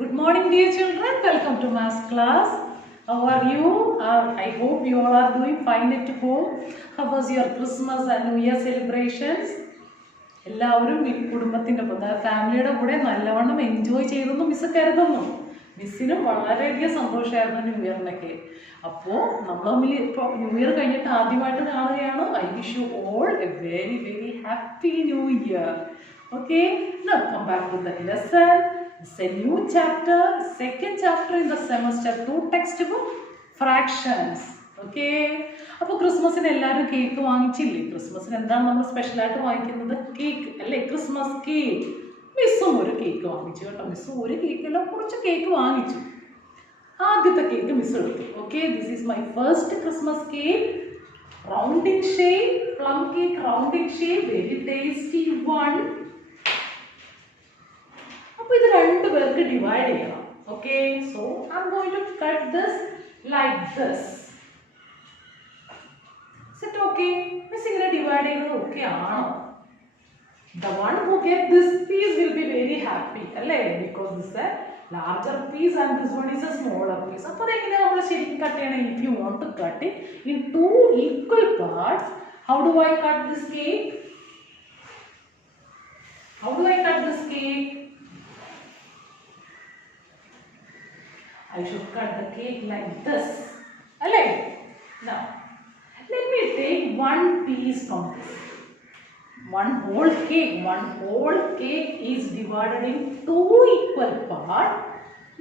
Good morning, dear children. Welcome to math class. How are you? I hope you all are doing fine at home. How was your Christmas and New Year celebrations? എല്ലാവരും കുടുംബത്തിൻ്റെ ഫാമിലിയുടെ കൂടെ നല്ലവണ്ണം എൻജോയ് ചെയ്തെന്ന് മിസ് കരുതുന്നു. മിസ്സിനും വളരെയധികം സന്തോഷമായിരുന്നു ന്യൂ ഇയറിനൊക്കെ. അപ്പോൾ നമ്മൾ തമ്മിൽ ഇപ്പോൾ ന്യൂ ഇയർ കഴിഞ്ഞിട്ട് ആദ്യമായിട്ട് കാണുകയാണ്. I wish you all A very very happy new year. Okay, now come back to the lesson. It's a new chapter, second chapter in the semester 2 textbook, fractions. Okay, അപ്പോൾ ക്രിസ്മസിന് എല്ലാവരും കേക്ക് വാങ്ങിച്ചില്ലേ? ക്രിസ്മസിന് എന്താണ് നമ്മൾ സ്പെഷ്യലായിട്ട് വാങ്ങിക്കുന്നത്? കേക്ക് അല്ലേ? Christmas cake. മിസ്സും ഒരു കേക്ക് വാങ്ങിച്ചു കേട്ടോ. മിസ്സും ഒരു കേക്കല്ല, കുറച്ച് കേക്ക് വാങ്ങിച്ചു. ആദ്യത്തെ കേക്ക് മിസ് എടുത്തു. Okay, this is my first Christmas cake. Round in shape, plum cake, round in shape, very tasty one. അപ്പോൾ ഇത് രണ്ട് പേർക്ക് ഡിവൈഡ് ചെയ്യണം. Okay, so I am going to cut this like this. Is it okay? Miss ഇങ്ങനെ divide ചെയ്യുന്നത് okay ആണോ? The one who get this piece will be very happy, അല്ലേ? Because this is a larger piece and this one is a smaller piece. അപ്പോൾ അതെങ്ങനെ നമ്മൾ ശരിക്കും കട്ട് ചെയ്യണം? If you want to cut it in two equal parts, how do I cut this cake? How do I cut this cake? I should cut the cake like this. Alright? Now, let me take one piece from this. One whole cake is divided in two equal parts.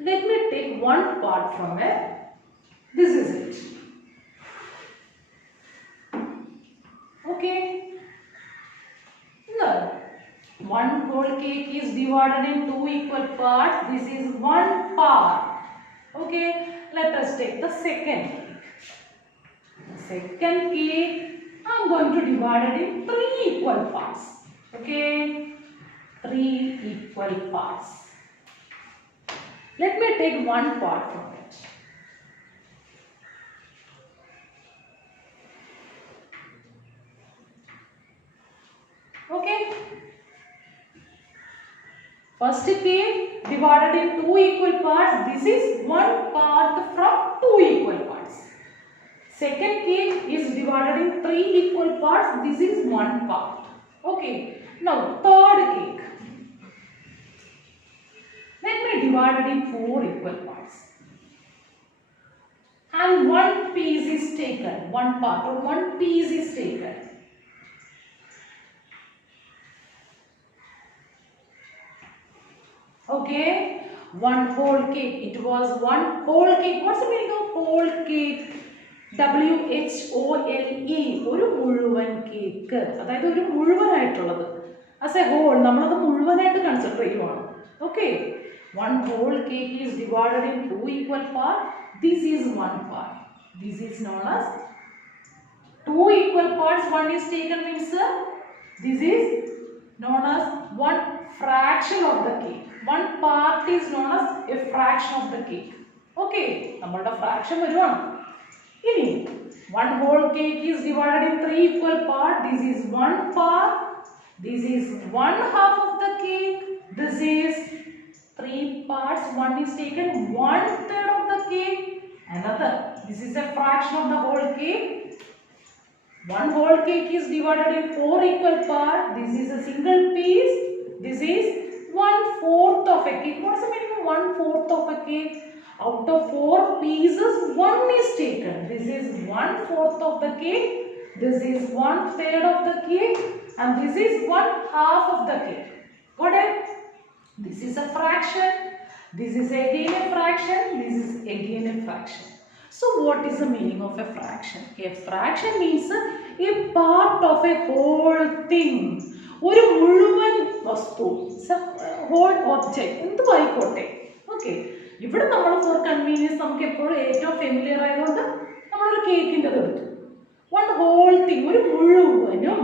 Let me take one part from it. This is it. Okay? Now, one whole cake is divided in two equal parts. This is one part. Okay, let us take the second cake. The second cake, I am going to divide it in three equal parts. Okay, three equal parts. Let me take one part from it. Okay. First cake divided in two equal parts. This is one part from two equal parts. Second cake is divided in three equal parts. This is one part. Okay. Now third cake. Let me divide it in four equal parts. And one piece is taken. One part or one piece is taken. Okay, one whole cake. It was one whole cake. What's the meaning of whole cake? WHOLE. ഒരു മുഴുവൻ കേക്ക്, അതായത് ഒരു മുഴുവനായിട്ടുള്ളത്. As A whole നമ്മളത് മുഴുവനായിട്ട് consider ചെയ്യുവാണ്. Okay, one whole cake is divided in two equal part. This is one part. This is known as two equal parts. One is taken means this is known as one fraction of the cake. One part is known as a fraction of the cake. Okay, നമ്മളുടെ fraction വരുവാണ്. ഇനി one whole cake is divided in three equal parts. This is one part. This is one half of the cake. This is three parts. One is taken, one third of the cake. Another. This is a fraction of the whole cake. One whole cake is divided in four equal parts. This is a single piece. This is 1/4 of a cake. What's the meaning of 1/4 of a cake? Out of four pieces, one is taken. This is 1/4 of the cake. This is 1/3 of the cake. And this is 1/2 of the cake. Got it? This is a fraction. This is again a fraction. This is again a fraction. So what is the meaning of a fraction? A fraction means a part of a whole thing. ഒരു മുഴുവൻ വസ്തു, whole object എന്തുമായിക്കോട്ടെ. ഓക്കെ, ഇവിടെ നമ്മൾ four convenience നമുക്ക് എപ്പോഴും ഏറ്റവും ഫെമിലിയർ ആയതുകൊണ്ട് നമ്മളൊരു കേക്കിൻ്റെ എടുത്തു. വൺ ഹോൾ തിങ്, ഒരു മുഴുവനും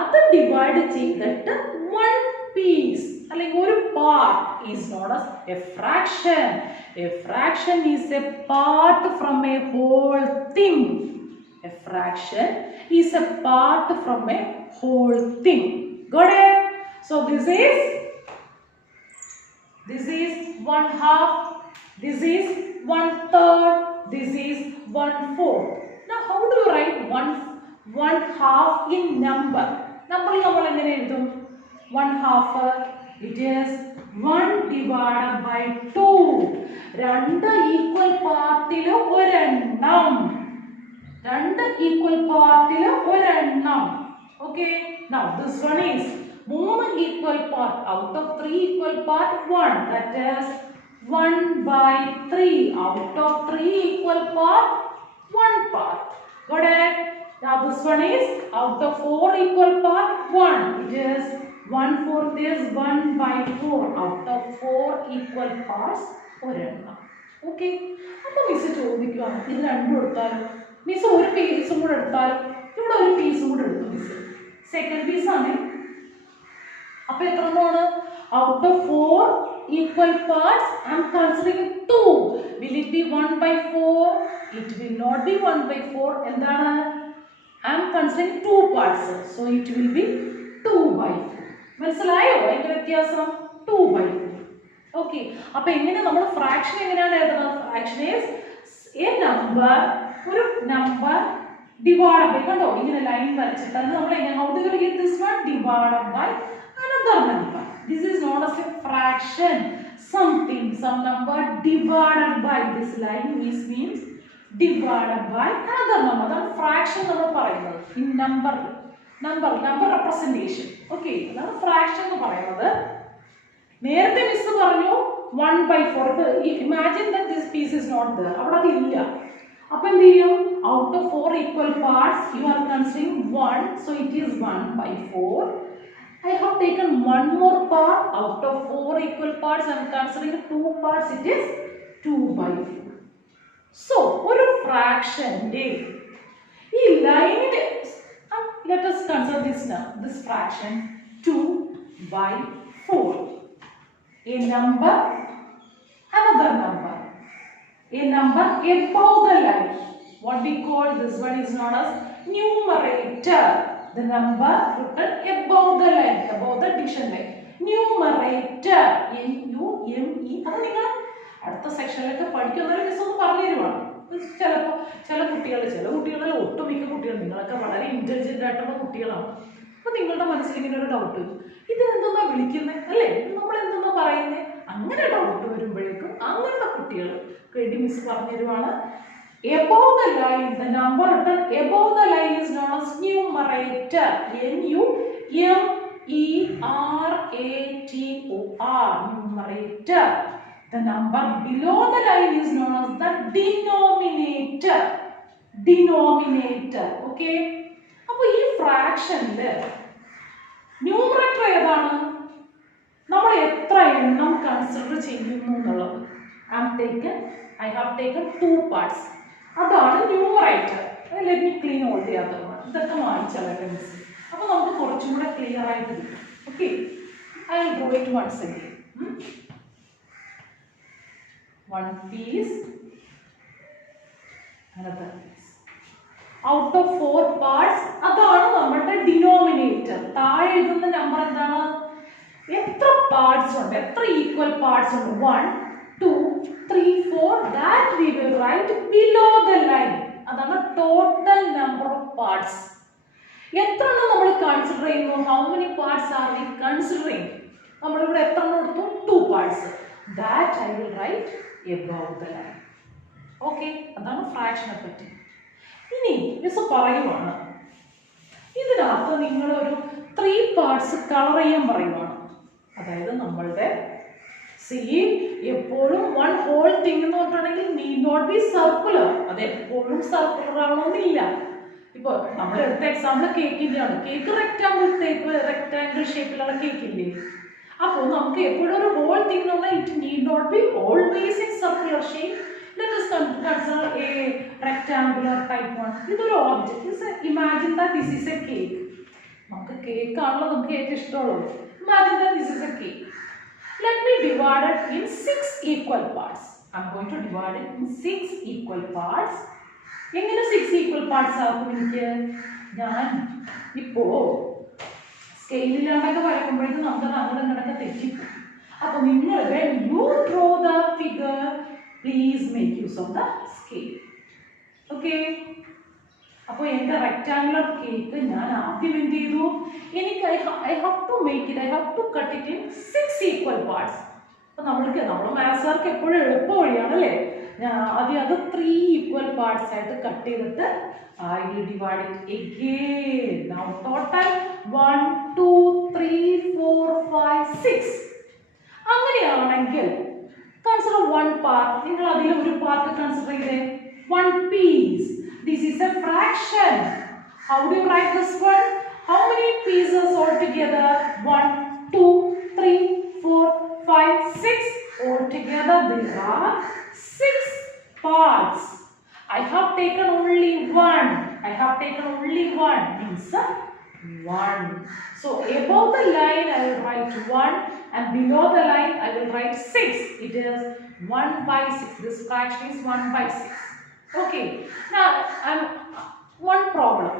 അത് ഡിവൈഡ് ചെയ്തിട്ട് വൺ പീസ് അല്ലെങ്കിൽ ഒരു part is known as A fraction. A fraction is a part from a whole thing. A fraction is a part from a whole thing. Got it? So this is 1/2, this is 1/3, this is 1/4. Now how do you write 1/2 in number? Number നമ്മൾ എങ്ങനെ എഴുതും? 1/2 it is 1 divided by 2. രണ്ട് ഈക്വൽ പാർട്ടിൽ ഒരെണ്ണം, രണ്ട് ഈക്വൽ പാർട്ടിൽ ഒരെണ്ണം. Okay, now this one is 3 equal part. Out of 3 equal part, 1, that is 1/3. Out of 3 equal part, 1 part. Got it? Now this one is out of 4 equal part, 1. It is 1/4 is 1/4. Out of 4 equal parts, ഒരെണ്ണം. Okay, അപ്പോൾ മിസ് ചോദിക്കുകയാണ്, ഇത് രണ്ടും എടുത്താലും മിസ് ഒരു പീസും കൂടെ എടുത്താലും ഇവിടെ ഒരു പീസും കൂടെ എടുത്തു മിസ്, സെക്കൻഡ് പീസ് ആണ്. അപ്പൊ എത്ര എണ്ണമാണ്? Out of 4 equal parts I am considering 2. Will it be 1/4? It will not be 1/4. എന്താണ്? I am considering 2 parts, so it will be 2/4. മനസ്സിലായോ അതിന്റെ വ്യത്യാസം? 2/4. ഓക്കെ, അപ്പൊ എങ്ങനെ നമ്മൾ ഫ്രാക്ഷൻ എങ്ങനെയാണ് എഴുതുന്നത്? ഫ്രാക്ഷൻ ഈസ് എ നമ്പർ, ഒരു നമ്പർ ഡിവൈഡ് ബൈ, കണ്ടോ ഇങ്ങനെ ലൈൻ വരച്ചിട്ട് നമ്മൾ എങ്ങനെ, how do you get this one? Divide by another number. This is known as a fraction. Something, some number divided by, this line means divided by another number. That fraction നമ്മൾ പറയുന്നത് in number representation. Okay, അതാണ് fraction എന്ന് പറയുന്നത്. നേരത്തെ മിസ് പറഞ്ഞു 1/4. Imagine that this piece is not there. അവിടെ അത് ഇല്ല. അപ്പോൾ എന്ത് ചെയ്യും? Out of 4 equal parts you are considering 1, so it is 1/4. I have taken one more part. Out of 4 equal parts I am considering 2 parts, it is 2/4. So ഒരു ഫ്രാക്ഷന്റെ ഈ ലൈനിൽ, let us consider this fraction 2/4. A number, another number, a number above the line. What we call this one is known as numerator. The number written above the line, above the division line. Numerator, N-U-M-E. അത് നിങ്ങൾ അടുത്ത സെക്ഷനിലൊക്കെ പഠിക്കുന്നതിൽ മിസ് ഒന്ന് പറഞ്ഞു തരുവാണ്. ചിലപ്പോൾ ചില കുട്ടികൾ ഒട്ടുമിക്ക കുട്ടികൾ, നിങ്ങളൊക്കെ വളരെ ഇന്റലിജന്റ് ആയിട്ടുള്ള കുട്ടികളാണ്. അപ്പൊ നിങ്ങളുടെ മനസ്സിൽ ഇങ്ങനെ ഒരു ഡൗട്ട് വരും, ഇത് എന്തെന്നാ വിളിക്കുന്നത് അല്ലേ, നമ്മൾ എന്തെന്നാ പറയുന്നത്, അങ്ങനെ ഡൗട്ട് വരുമ്പോഴേക്കും അങ്ങനത്തെ കുട്ടികൾ വേണ്ടി മിസ് പറഞ്ഞു തരുവാണ്. Above the line, the number written above the line is known as numerator. N-U-M-E-R-A-T-O-R. Numerator. The number below the line is known as the denominator. Denominator. Okay. അപ്പോൾ ഈ ഫ്രാക്ഷനില് ന്യൂമറേറ്റർ ഏതാണ്? നമ്മൾ എത്ര എണ്ണം കൺസിഡർ ചെയ്യുന്നു എന്നുള്ളത്. I have taken 2 parts. അതാണ് numerator. Let me clean all the other one. ഇതൊക്കെ വായിച്ചാലൊക്കെ മിസ്, അപ്പോൾ നമുക്ക് കുറച്ചും കൂടെ ക്ലിയർ ആയിട്ട് കിട്ടും. Okay, I will draw it once again. One piece, another piece. Out of 4 parts, അതാണ് നമ്മുടെ ഡിനോമിനേറ്റർ. താഴെ എഴുതുന്ന നമ്പർ എന്താണ്? എത്ര പാർട്സ് ഉണ്ട്, എത്ര ഈക്വൽ പാർട്സ് ഉണ്ട്? 1, 2, 3, 4. That we will write below the line. അതാണ് ടോട്ടൽ നമ്പർ ഓഫ് പാർട്സ്. എത്ര എണ്ണം നമ്മൾ കൺസിഡർ ചെയ്യുന്നു? How many parts are we considering? നമ്മളിവിടെ എത്ര എണ്ണം എടുത്തു? 2 parts. That I will write above the line. Okay, അതാണ് ഫ്രാക്ഷനെ പറ്റി. ഇനി മിസ് പറയുവാണ്, ഇതിനകത്ത് നിങ്ങളൊരു 3 പാർട്സ് കളർ ചെയ്യാൻ പറയുവാണ്. അതായത് നമ്മളുടെ എപ്പോഴും വൺ ഹോൾ തിങ് എന്ന് പറഞ്ഞിട്ടുണ്ടെങ്കിൽ നീഡ് നോട്ട് ബി സർക്കുലർ. അത് എപ്പോഴും സർക്കുലർ ആവണമെന്നില്ല. ഇപ്പൊ നമ്മൾ എടുത്ത എക്സാമ്പിൾ കേക്കിന്റെ ആണ്. കേക്ക് റെക്ടാംഗിൾ ഷേപ്പിലുള്ള കേക്ക് ഇല്ലേ? അപ്പോൾ നമുക്ക് എപ്പോഴും ഒരു ഹോൾ തിങ് എന്ന് പറഞ്ഞാൽ it need not be always in circular shape. Let us consider a rectangular type one. ഇതൊരു object. Imagine that this is a cake. നമുക്ക് കേക്ക് ആണല്ലോ നമുക്ക് ഏറ്റവും ഇഷ്ടമുള്ളത്. Imagine that this is a cake. Let me divide it in 6 equal parts. I am going to divide it in 6 equal parts. എങ്ങനെ 6 equal parts ആകും? എനിക്ക് ഞാൻ ഇപ്പോ സ്കെയിലിലാണ്ടൊക്കെ വരയ്ക്കുമ്പോഴേക്കും നമുക്ക് അങ്ങോട്ടും ഇങ്ങോട്ടൊക്കെ തെറ്റിപ്പോകും. അപ്പോൾ നിങ്ങൾ when you draw use of the scale. Okay. അപ്പോൾ എൻ്റെ റെക്റ്റാങ്കുലർ കേക്ക് ഞാൻ ആദ്യം എന്ത് ചെയ്തു, എനിക്ക് I have to make it, I have to cut it in 6 equal parts. അപ്പോൾ നമ്മൾ മാത്സുകാർക്ക് എപ്പോഴും എളുപ്പ വഴിയാണല്ലേ. ഞാൻ ആദ്യം അത് 3 ഈക്വൽ പാർട്സ് ആയിട്ട് കട്ട് ചെയ്തിട്ട് I will divide it again. Now total 1, 2, 3, 4, 5, 6. അങ്ങനെയാണെങ്കിൽ കൺസിഡർ വൺ പാർട്ട്. നിങ്ങൾ അതിൽ ഒരു പാർട്ട് കൺസിഡർ ചെയ്തേ, one piece. This is a fraction. How do you write this one? How many pieces altogether? 1, 2, 3, 4, 5, 6. Altogether there are 6 parts. I have taken only one. I have taken only one. Means 1. So above the line I will write 1 and below the line I will write 6. It is 1 by 6. This fraction is 1 by 6. Okay. Now one problem.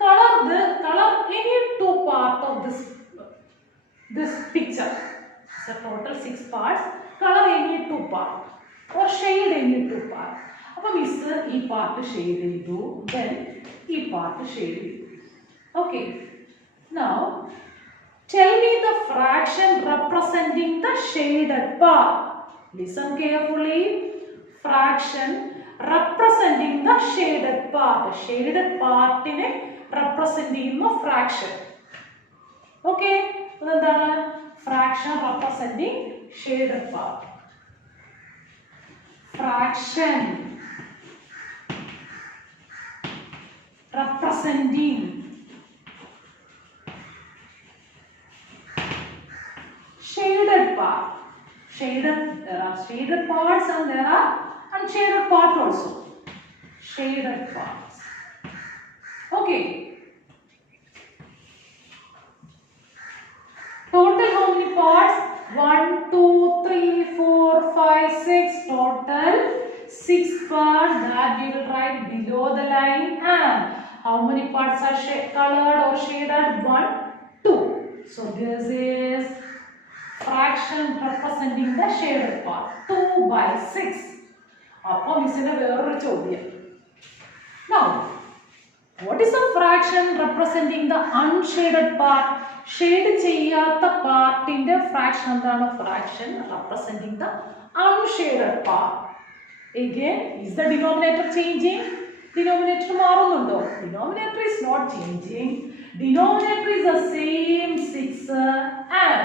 Color any two parts of this picture. It's a total 6 parts. Color any two parts or shade any two parts. അപ്പോൾ miss ഈ part shade ചെയ്തു, then ഈ part shade ചെയ്തു. Okay. Now tell me the fraction representing the shaded part. Listen carefully. Fraction representing the shaded part. Shaded പാർട്ടിനെ represent ചെയ്യുന്ന fraction. Okay. അതെന്താണ്? Fraction representing shaded part. Fraction representing shaded part. There are shaded parts and there are unshaded parts also. Shaded parts. Okay. Total how many parts? 1, 2, 3, 4, 5, 6. Total 6 parts that you will write below the line. And how many parts are colored or shaded? 1, 2. So this is fraction representing the shaded part. 2 by 6. അപ്പോൾ മിസ്സിന്റെ വേറൊരു ചോദ്യം. Now, what is the fraction representing the unshaded part? Shade ചെയ്യാത്ത പാർട്ടിന്റെ ഫ്രാക്ഷൻ എന്താണ്? Fraction representing the unshaded part. Again, is the denominator changing? Denominator മാറുന്നുണ്ടോ? Denominator is not changing. Denominator is the same 6 and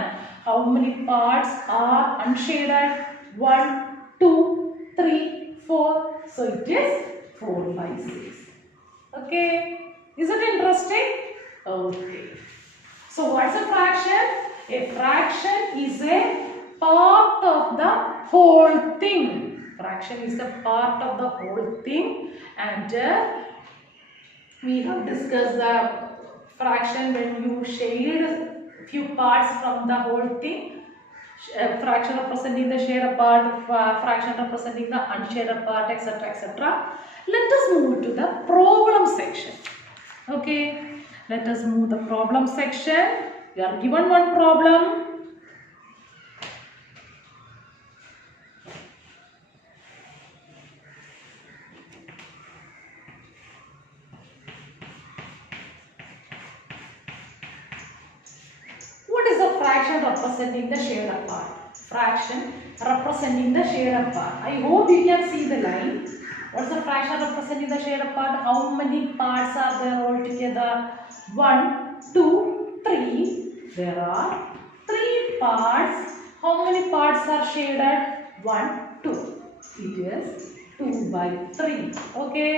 how many parts are unshaded? 1, 2, 3, 4. So it is 4 by 6. Okay. Is it interesting? Okay. So what's a fraction? A fraction is a part of the whole thing. Fraction is a part of the whole thing, and we have discussed the fraction when you shade few parts from the whole thing. Fraction representing the shaded part, fraction representing the unshaded part, etc., etc. Let us move to the problem section. Okay. Let us move the problem section. You are given one problem. What is the fraction representing the shaded part? Fraction representing the shaded part. I hope you can see the line. What is the fraction representing the shaded part? How many parts are there altogether? 1, 2, 3. There are 3 parts. How many parts are shaded? 1, 2. It is 2 by 3. Okay.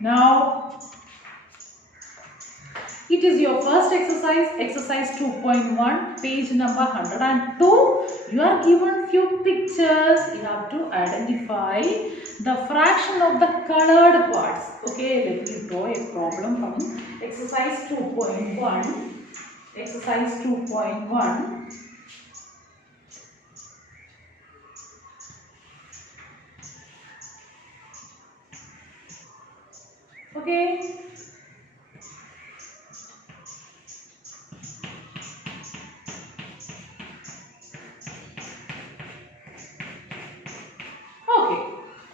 Now, it is your first exercise, exercise 2.1, page number 102. You are given few pictures. You have to identify the fraction of the colored parts. Okay, let me draw a problem from exercise 2.1. Exercise 2.1. Okay.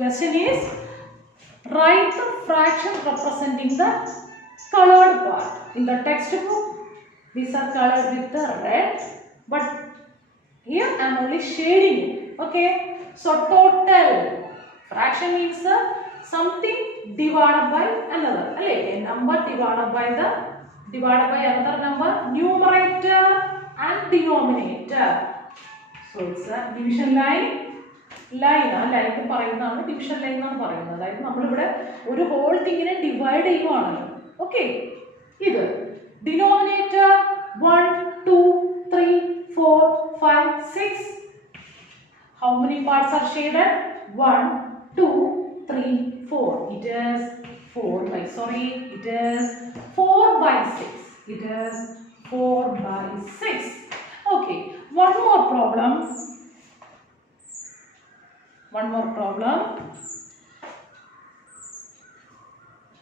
Question is, write the fraction representing the colored part. In the textbook, these are colored with the red, but here I am only shading it. Okay, so total fraction means something divided by another. A number divided by another number, numerator and denominator. So it's a division line. Line ആ ലൈൻ പറയുന്നതാണ് division line എന്നാണ് പറയുന്നത്. അതായത് നമ്മളിവിടെ ഒരു ഹോൾ തിങ്ങിനെ ഡിവൈഡ് ചെയ്യുവാണല്ലോ. ഓക്കെ, ഇത് ഡിനോമിനേറ്റർ 1 2 3 4 5 6. How many parts are shaded? 1 2 3 4. It is 4 by 6. It is 4 by 6. Okay, one more problem.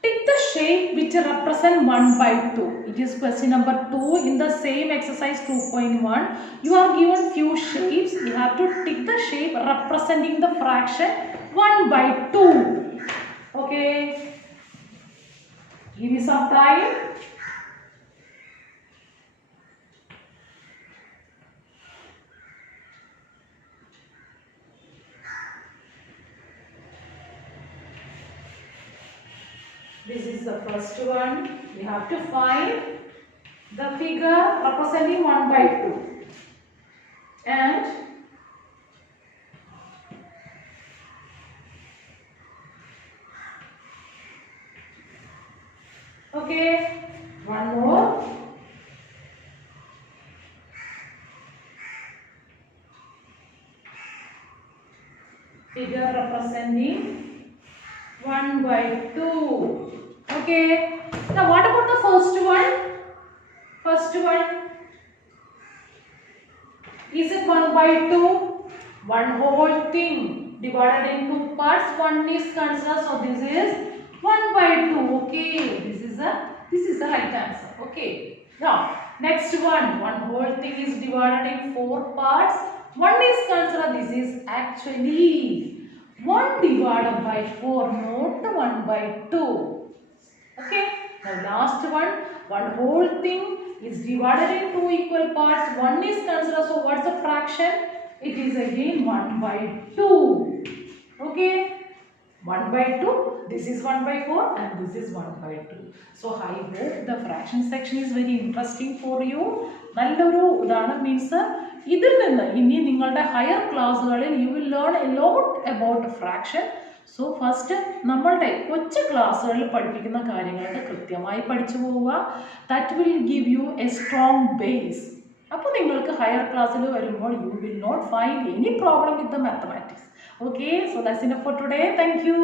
Take the shape which represent 1 by 2. It is question number 2 in the same exercise 2.1. You are given few shapes. You have to take the shape representing the fraction 1 by 2. Okay. Give me some time. This is the first one. We have to find the figure representing 1 by 2. And okay, one more. Figure representing 1 by 2. Okay, now what about the first one? Is it 1 by 2? One whole thing divided in 2 parts. One is considered, so this is 1 by 2. Okay, this is the right answer. Okay, now next one whole thing is divided in 4 parts. One is considered, this is actually 1 divided by 4, not 1 by 2. Okay, now last one whole thing is divided in 2 equal parts. One is considered, so what's the fraction? It is again 1 by 2. Okay, 1 by 2, this is 1 by 4 and this is 1 by 2. So I hope the fraction section is very interesting for you. നല്ലൊരു ഉദാഹരണം മീൻസ് ഇതിൽ നിന്ന് ഇനി നിങ്ങളുടെ higher ക്ലാസ്സുകളിൽ you will learn a lot about fraction. So first നമ്മളുടെ കൊച്ചു ക്ലാസ്സുകളിൽ പഠിപ്പിക്കുന്ന കാര്യങ്ങളൊക്കെ കൃത്യമായി പഠിച്ചു പോവുക. That will give you a strong base. അപ്പോൾ നിങ്ങൾക്ക് ഹയർ ക്ലാസ്സിൽ വരുമ്പോൾ you will not find any problem with the mathematics. Okay, so that's enough for today. Thank you.